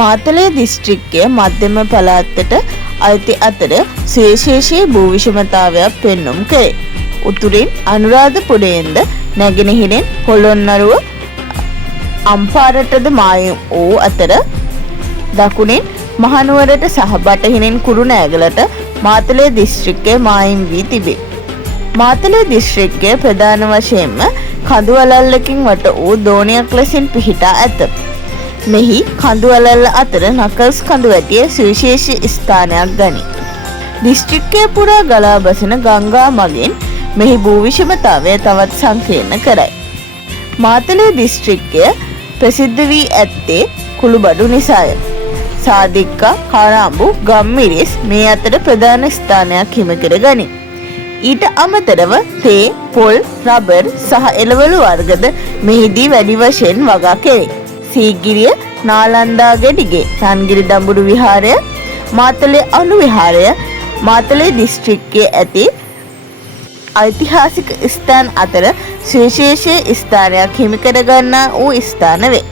මාතලේ දිස්ත්‍රික්කයේ මධ්‍යම පළාතට අයිති අතර සුවිශේෂී භූ විෂමතාවයක් පෙන්눔 කරේ. උතුරින් අනුරාධපුරයෙන්ද නැගෙනහිරෙන් පොළොන්නරුව අම්පාරටද මායිම් වූ අතර දකුණින් මහනුවරට සහ බටහිරින් කුරුණෑගලට මාතලේ දිස්ත්‍රික්කය මායිම් වී තිබේ. මාතලේ දිස්ත්‍රික්කය ප්‍රධාන වශයෙන්ම කඳු වළල්ලකින් වට වූ දෝණයක් ලෙසින් පිහිටා ඇත. මෙහි කඳු වළල්ල අතර නකල්ස් කඳු වැටිය සුවිශේෂී ස්ථානයක් ගනී. දිස්ත්‍රික්කය පුරා ගලා බසින ගංගා මගින් මෙහි භූ විෂමතාවය තවත් සංකීර්ණ කරයි. මාතලේ දිස්ත්‍රික්කය ප්‍රසිද්ධ වී ඇත්තේ කුළුබඩු නිසාය. සාදික්කා, කාරාඹු, ගම්මිරිස් මේ අතර ප්‍රධාන ස්ථානයක් හිමිකර ගනී. ඊට අමතරව තේ, පොල්, රබර් සහ එළවලු වර්ගද මෙහිදී වැඩි වශයෙන් වගා කෙරේ. සීගිරිය, නාලන්දාගෙඩිගේ රන්ගිරි දඹුරු විහාරය, මාතලේ අණු විහාරය මාතලේ දිස්ත්‍රික්කයේ ඇති ඓතිහාසික ස්ථාන අතර සුවිශේෂී ස්ථානයක් හිමිකර ගන්නා වූ ස්ථාන වේ.